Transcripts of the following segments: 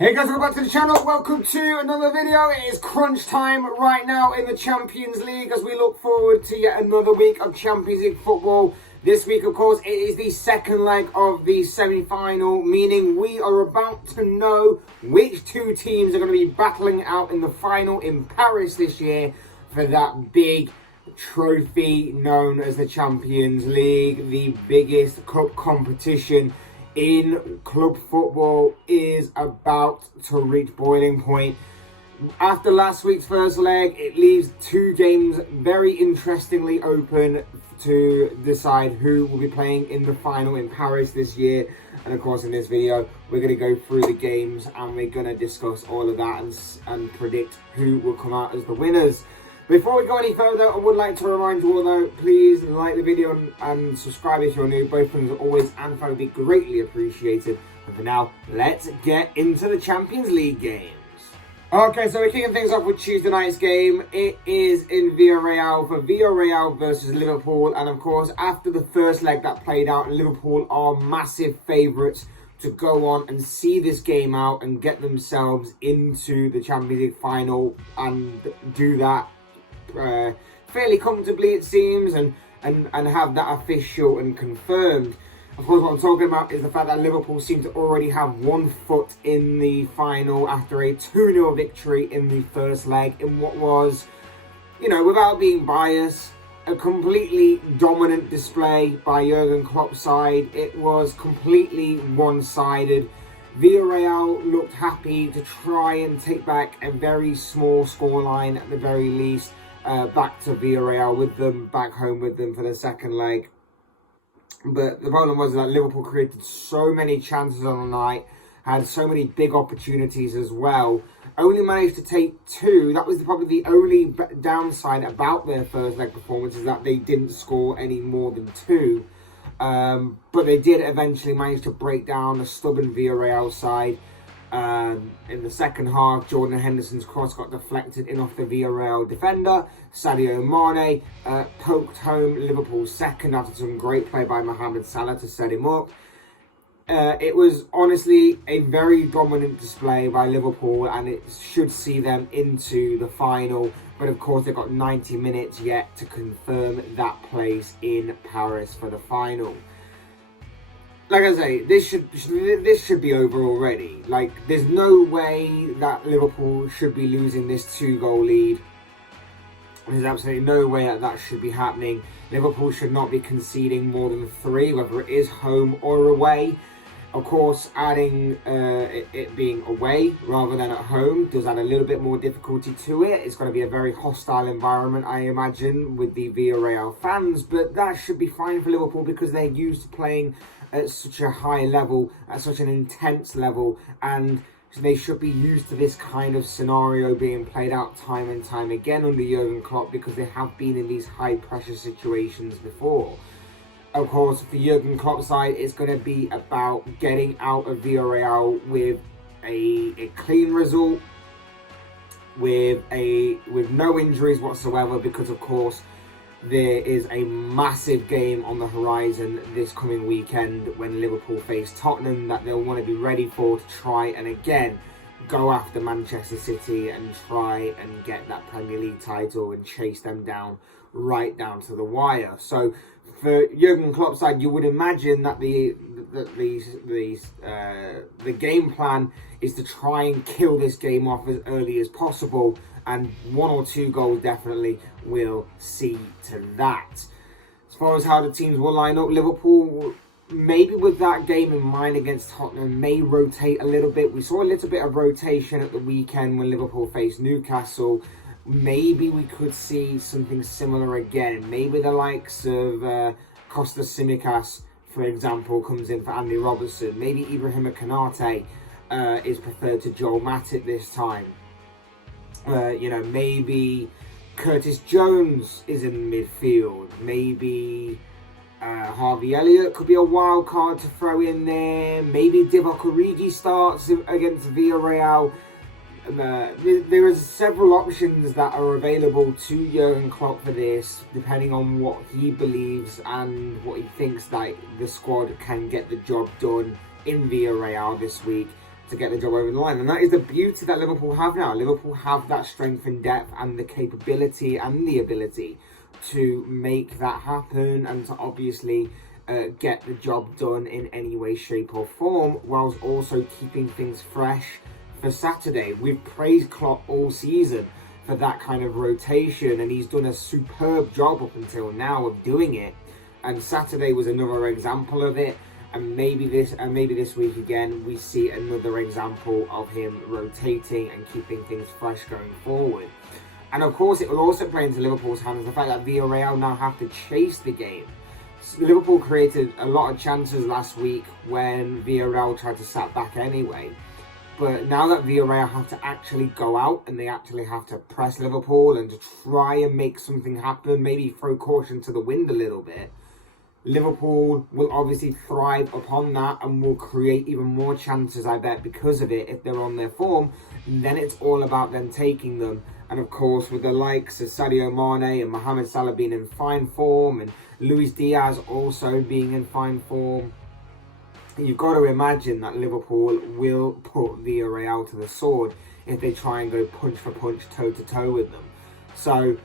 Hey guys, welcome back to the channel. Welcome to another video. It is crunch time right now in the Champions League as we look forward to yet another week of Champions League football. This week, of course, it is the second leg of the semi-final, meaning we are about to know which two teams are going to be battling out in the final in Paris this year for that big trophy known as the Champions League, the biggest cup competition in club football is about to reach boiling point. After last week's first leg, it leaves two games very interestingly open to decide who will be playing in the final in Paris this year. And of course, in this video, we're going to go through the games and we're going to discuss all of that and predict who will come out as the winners. Before we go any further, I would like to remind you all though, please like the video and subscribe if you're new. Both things are always and would be greatly appreciated. And for now, let's get into the Champions League games. Okay, so we're kicking things off with Tuesday night's game. It is in Villarreal for Villarreal versus Liverpool. And of course, after the first leg that played out, Liverpool are massive favourites to go on and see this game out and get themselves into the Champions League final and do that fairly comfortably, it seems, and have that official and confirmed. Of course, what I'm talking about is the fact that Liverpool seem to already have 1 foot in the final after a 2-0 victory in the first leg in what was, you know, without being biased, a completely dominant display by Jurgen Klopp's side. It was completely one-sided. Villarreal looked happy to try and take back a very small scoreline at the very least. Back to Villarreal with them, back home with them for the second leg. But the problem was that Liverpool created so many chances on the night, had so many big opportunities as well. Only managed to take 2. That was probably the only downside about their first leg performance, is that they didn't score any more than 2. But they did eventually manage to break down a stubborn Villarreal side. In the second half, Jordan Henderson's cross got deflected in off the Villarreal defender. Sadio Mane poked home Liverpool's second after some great play by Mohamed Salah to set him up. It was honestly a very dominant display by Liverpool, and it should see them into the final. But of course, they've got 90 minutes yet to confirm that place in Paris for the final. Like I say, this should be over already. Like, there's no way that Liverpool should be losing this 2-goal lead. There's absolutely no way that should be happening. Liverpool should not be conceding more than 3, whether it is home or away. Of course, adding it being away rather than at home does add a little bit more difficulty to it. It's going to be a very hostile environment, I imagine, with the Villarreal fans. But that should be fine for Liverpool because they're used to playing at such a high level, at such an intense level, and they should be used to this kind of scenario being played out time and time again under Jurgen Klopp, because they have been in these high pressure situations before. Of course, for Jurgen Klopp's side, it's going to be about getting out of Villarreal with a clean result, with no injuries whatsoever, because of course there is a massive game on the horizon this coming weekend when Liverpool face Tottenham that they'll want to be ready for, to try and again go after Manchester City and try and get that Premier League title and chase them down right down to the wire. So for Jurgen Klopp's side, you would imagine that the game plan is to try and kill this game off as early as possible, and 1 or 2 goals definitely will see to that. As far as how the teams will line up, Liverpool, maybe with that game in mind against Tottenham, may rotate a little bit. We saw a little bit of rotation at the weekend when Liverpool faced Newcastle. Maybe we could see something similar again. Maybe the likes of Kostas Tsimikas, for example, comes in for Andy Robertson. Maybe Ibrahima Konate is preferred to Joel Matip this time. You know, maybe Curtis Jones is in midfield. Maybe Harvey Elliott could be a wild card to throw in there. Maybe Divock Origi starts against Villarreal. There are several options that are available to Jurgen Klopp for this, depending on what he believes and what he thinks that the squad can get the job done in Villarreal this week to get the job over the line. And that is the beauty that Liverpool have now. Liverpool have that strength and depth and the capability and the ability to make that happen and to obviously get the job done in any way, shape or form, whilst also keeping things fresh for Saturday. We've praised Klopp all season for that kind of rotation, and he's done a superb job up until now of doing it. And Saturday was another example of it. And maybe this week again, we see another example of him rotating and keeping things fresh going forward. And of course, it will also play into Liverpool's hands the fact that Villarreal now have to chase the game. Liverpool created a lot of chances last week when Villarreal tried to sat back anyway. But now that Villarreal have to actually go out and they actually have to press Liverpool and to try and make something happen, maybe throw caution to the wind a little bit, Liverpool will obviously thrive upon that and will create even more chances, I bet, because of it if they're on their form. And then it's all about them taking them. And of course, with the likes of Sadio Mane and Mohamed Salah being in fine form and Luis Diaz also being in fine form, you've got to imagine that Liverpool will put Villarreal to the sword if they try and go punch for punch, toe to toe with them. So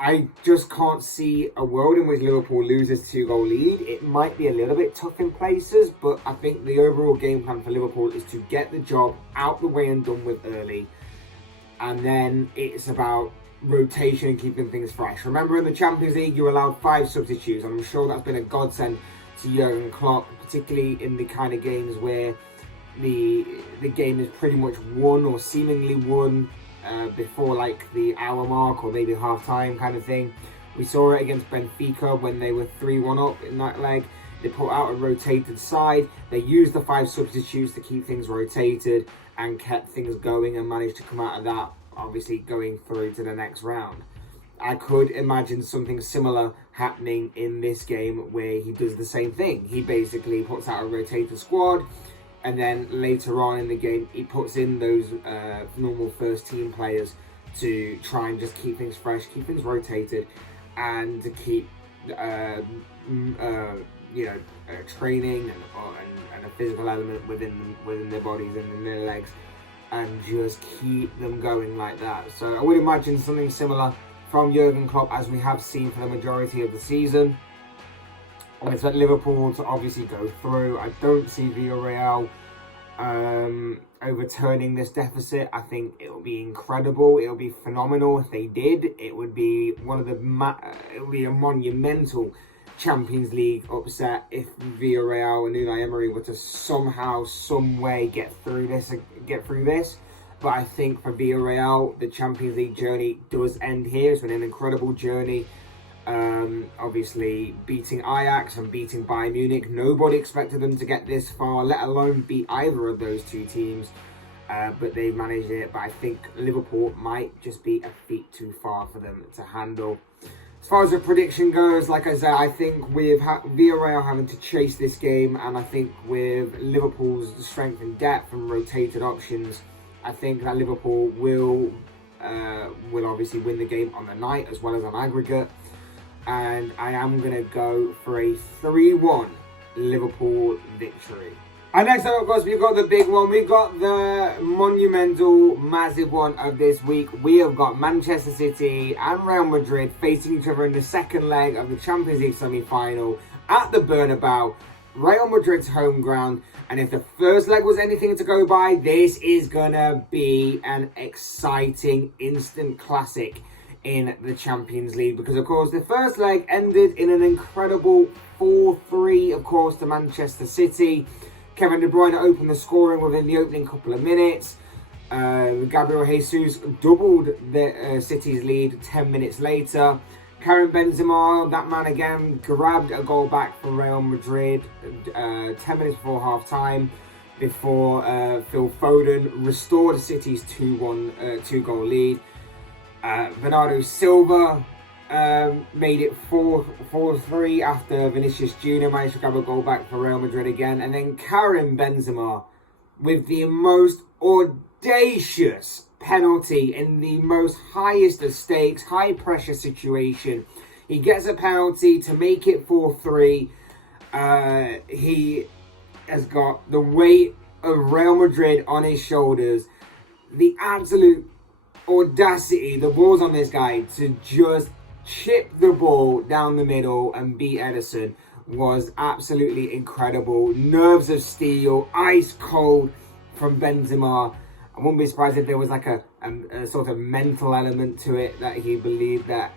I just can't see a world in which Liverpool loses 2-goal lead. It might be a little bit tough in places, but I think the overall game plan for Liverpool is to get the job out the way and done with early. And then it's about rotation and keeping things fresh. Remember, in the Champions League, you allowed 5 substitutes, and I'm sure that's been a godsend to Jurgen Klopp, particularly in the kind of games where the game is pretty much won or seemingly won before like the hour mark or maybe half time kind of thing. We saw it against Benfica when they were 3-1 up in that leg. They put out a rotated side. They used the 5 substitutes to keep things rotated and kept things going and managed to come out of that, obviously going through to the next round. I could imagine something similar happening in this game where he does the same thing. He basically puts out a rotated squad, and then later on in the game, he puts in those normal first team players to try and just keep things fresh, keep things rotated, and to keep training and a physical element within their bodies and in their legs, and just keep them going like that. So I would imagine something similar from Jurgen Klopp as we have seen for the majority of the season. And expect Liverpool to obviously go through. I don't see Villarreal overturning this deficit. I think it will be incredible. It will be phenomenal if they did. It would be it would be a monumental Champions League upset if Villarreal and Unai Emery were to somehow, some way get through this. But I think for Villarreal, the Champions League journey does end here. It's been an incredible journey. Obviously beating Ajax and beating Bayern Munich. Nobody expected them to get this far, let alone beat either of those two teams. But they managed it. But I think Liverpool might just be a feat too far for them to handle. As far as the prediction goes, like I said, I think with Villarreal having to chase this game, and I think with Liverpool's strength and depth and rotated options, I think that Liverpool will obviously win the game on the night as well as on aggregate. And I am going to go for a 3-1 Liverpool victory. And next up, of course, we've got the big one. We've got the monumental, massive one of this week. We have got Manchester City and Real Madrid facing each other in the second leg of the Champions League semi-final at the Bernabeu, Real Madrid's home ground. And if the first leg was anything to go by, this is going to be an exciting instant classic in the Champions League, because of course the first leg ended in an incredible 4-3, of course, to Manchester City. Kevin De Bruyne opened the scoring within the opening couple of minutes. Gabriel Jesus doubled the City's lead 10 minutes later. Karim Benzema, that man again, grabbed a goal back for Real Madrid 10 minutes before half-time, before Phil Foden restored City's 2-goal lead. Bernardo Silva made it 4-3 after Vinicius Jr. managed to grab a goal back for Real Madrid again. And then Karim Benzema with the most audacious penalty in the most highest of stakes, high pressure situation. He gets a penalty to make it 4-3. He has got the weight of Real Madrid on his shoulders, the absolute audacity, the balls on this guy to just chip the ball down the middle and beat Ederson was absolutely incredible. Nerves of steel, ice cold from Benzema. I wouldn't be surprised if there was like a sort of mental element to it, that he believed that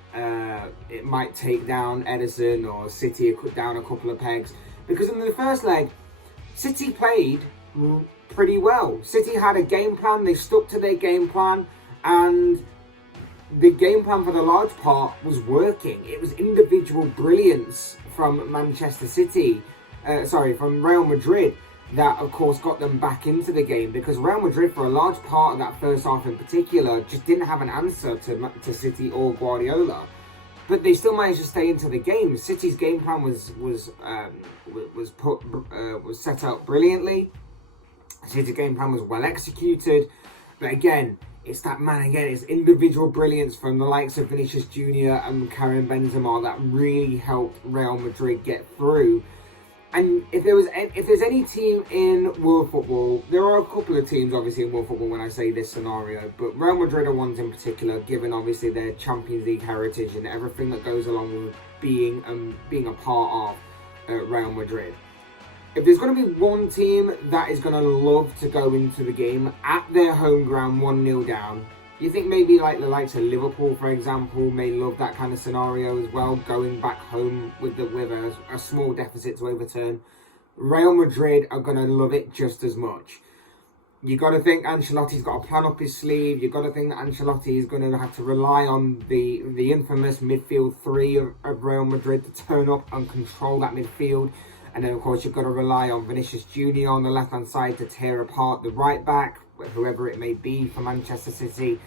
it might take down Ederson or City down a couple of pegs. Because in the first leg, City played pretty well. City had a game plan, they stuck to their game plan, and the game plan for the large part was working. It was individual brilliance from from Real Madrid that of course got them back into the game, because Real Madrid for a large part of that first half in particular just didn't have an answer to City or Guardiola. But they still managed to stay into the game. City's game plan was set out brilliantly. City's game plan was well executed. But again, it's individual brilliance from the likes of Vinicius Junior and Karim Benzema that really helped Real Madrid get through. And if there's any team in world football, there are a couple of teams obviously in world football when I say this scenario, but Real Madrid are ones in particular, given obviously their Champions League heritage and everything that goes along with being a part of Real Madrid. If there's going to be one team that is going to love to go into the game at their home ground 1-0 down, you think maybe like the likes of Liverpool, for example, may love that kind of scenario as well, going back home with a small deficit to overturn. Real Madrid are going to love it just as much. You got to think Ancelotti's got a plan up his sleeve. You got to think that Ancelotti is going to have to rely on the infamous midfield three of Real Madrid to turn up and control that midfield. And then, of course, you've got to rely on Vinicius Junior on the left-hand side to tear apart the right-back, whoever it may be for Manchester City.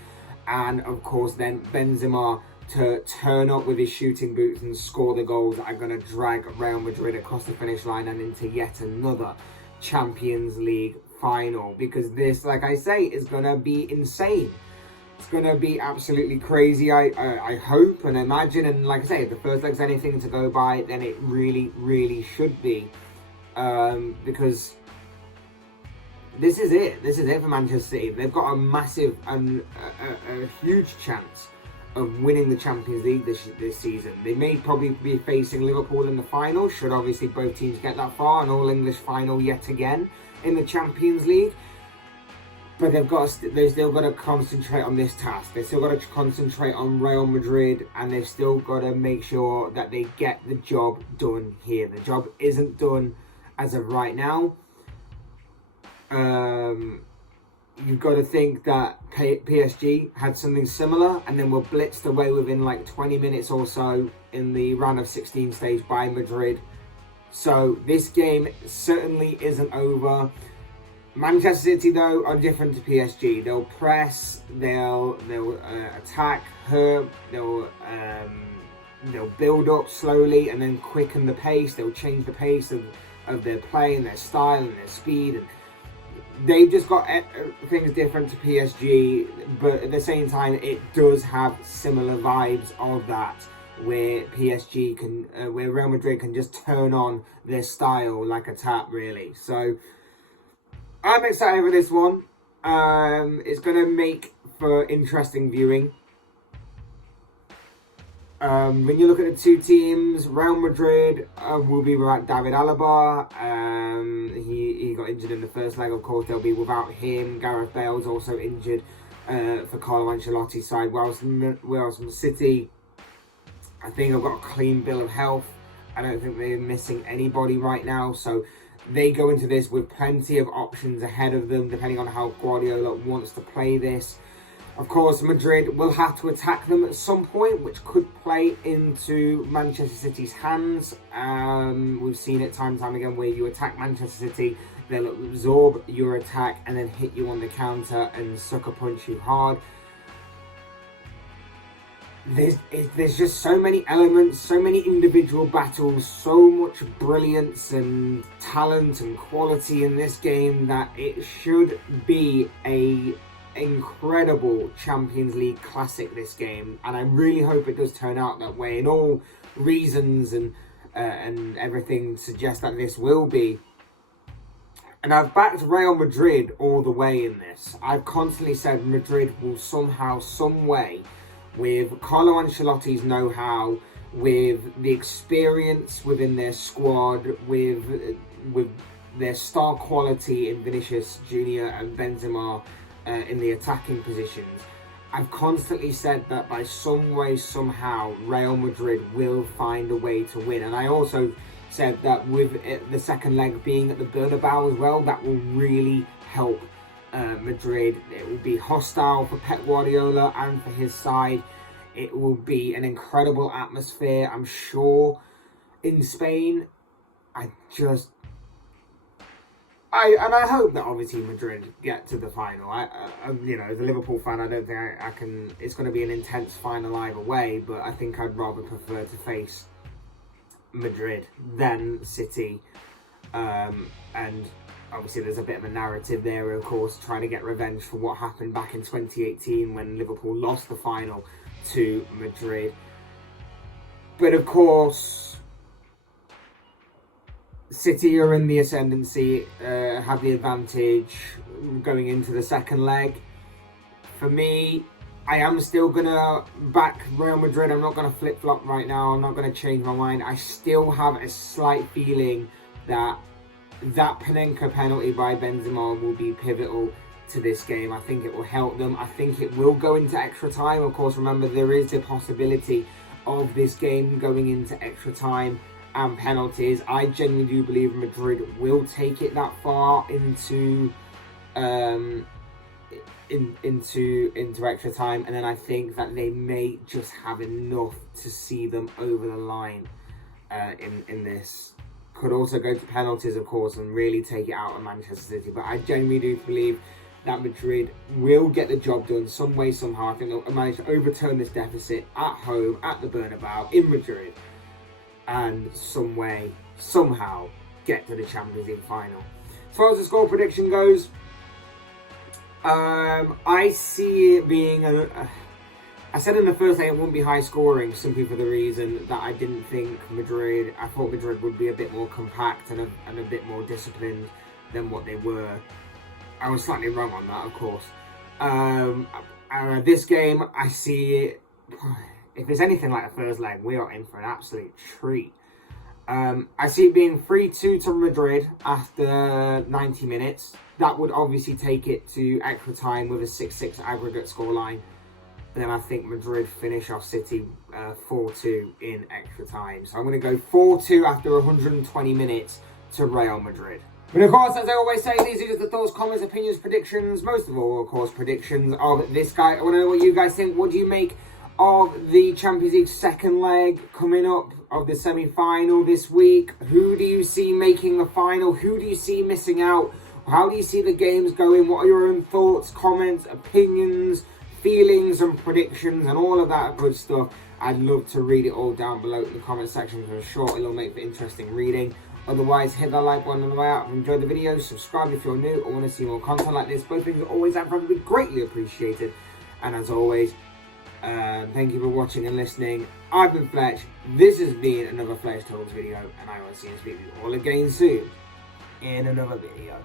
And, of course, then Benzema to turn up with his shooting boots and score the goals that are going to drag Real Madrid across the finish line and into yet another Champions League final. Because this, like I say, is going to be insane. It's going to be absolutely crazy, I hope and imagine. And like I say, if the first leg's anything to go by, then it really, really should be. Because this is it. This is it for Manchester City. They've got a massive and a huge chance of winning the Champions League this season. They may probably be facing Liverpool in the final, should obviously both teams get that far, an all-English final yet again in the Champions League. But they've still got to concentrate on this task. They've still got to concentrate on Real Madrid, and they've still got to make sure that they get the job done here. The job isn't done as of right now. You've got to think that PSG had something similar and then were blitzed away within like 20 minutes or so in the round of 16 stage by Madrid. So this game certainly isn't over. Manchester City, though, are different to PSG. They'll press, they'll attack, hurt, they'll build up slowly and then quicken the pace. They'll change the pace of their play and their style and their speed. And they've just got things different to PSG, but at the same time, it does have similar vibes of that, where where Real Madrid can just turn on their style like a tap, really. So I'm excited for this one. It's going to make for interesting viewing. When you look at the two teams, Real Madrid will be without David Alaba. He got injured in the first leg, of course. They'll be without him. Gareth Bale's also injured for Carlo Ancelotti's side. Whilst from City, I think I've got a clean bill of health. I don't think they're missing anybody right now. So they go into this with plenty of options ahead of them, depending on how Guardiola wants to play this. Of course, Madrid will have to attack them at some point, which could play into Manchester City's hands. We've seen it time and time again where you attack Manchester City, they'll absorb your attack and then hit you on the counter and sucker punch you hard. There's just so many elements, so many individual battles, so much brilliance and talent and quality in this game that it should be a incredible Champions League classic, this game, and I really hope it does turn out that way. And all reasons and everything suggest that this will be. And I've backed Real Madrid all the way in this. I've constantly said Madrid will somehow, some way, with Carlo Ancelotti's know-how, with the experience within their squad, with their star quality in Vinicius Junior and Benzema in the attacking positions. I've constantly said that by some way, somehow, Real Madrid will find a way to win. And I also said that with the second leg being at the Bernabeu as well, that will really help Madrid. It will be hostile for Pep Guardiola and for his side. It will be an incredible atmosphere, I'm sure, in Spain. I hope that obviously Madrid get to the final. You know, as a Liverpool fan, I don't think I can. It's going to be an intense final either way, but I think I'd rather prefer to face Madrid than City. And obviously, there's a bit of a narrative there, of course, trying to get revenge for what happened back in 2018 when Liverpool lost the final to Madrid. But of course, City are in the ascendancy, have the advantage going into the second leg. For me, I am still going to back Real Madrid. I'm not going to flip-flop right now. I'm not going to change my mind. I still have a slight feeling that Panenka penalty by Benzema will be pivotal to this game. I think it will help them. I think it will go into extra time. Of course, remember, there is the possibility of this game going into extra time and penalties. I genuinely do believe Madrid will take it that far into extra time, and then I think that they may just have enough to see them over the line in this. Could also go to penalties, of course, and really take it out of Manchester City. But I genuinely do believe that Madrid will get the job done some way, somehow. I think they'll manage to overturn this deficit at home, at the Bernabeu, in Madrid, and some way, somehow, get to the Champions League final. As far as the score prediction goes, I see it being I said in the first leg it wouldn't be high scoring, simply for the reason that I didn't think I thought Madrid would be a bit more compact and a bit more disciplined than what they were. I was slightly wrong on that, of course. This game, I see it, if it's anything like the first leg, we are in for an absolute treat. I see it being 3-2 to Madrid after 90 minutes. That would obviously take it to extra time with a 6-6 aggregate scoreline. And then I think Madrid finish off City 4-2 in extra time. So I'm going to go 4-2 after 120 minutes to Real Madrid. But of course, as I always say, these are just the thoughts, comments, opinions, predictions. Most of all, of course, predictions of this guy. I want to know what you guys think. What do you make of the Champions League second leg coming up of the semi-final this week? Who do you see making the final? Who do you see missing out? How do you see the games going? What are your own thoughts, comments, opinions, feelings and predictions and all of that good stuff? I'd love to read it all down below in the comment section, because I'm sure it'll make for interesting reading. Otherwise, hit that like button on the way out. Enjoy the video, subscribe if you're new or want to see more content like this. Both things are always and probably greatly appreciated. And as always, thank you for watching and listening. I've been Fletch. This has been another Fletch Talks video, and I will see you and speak to you all again soon in another video.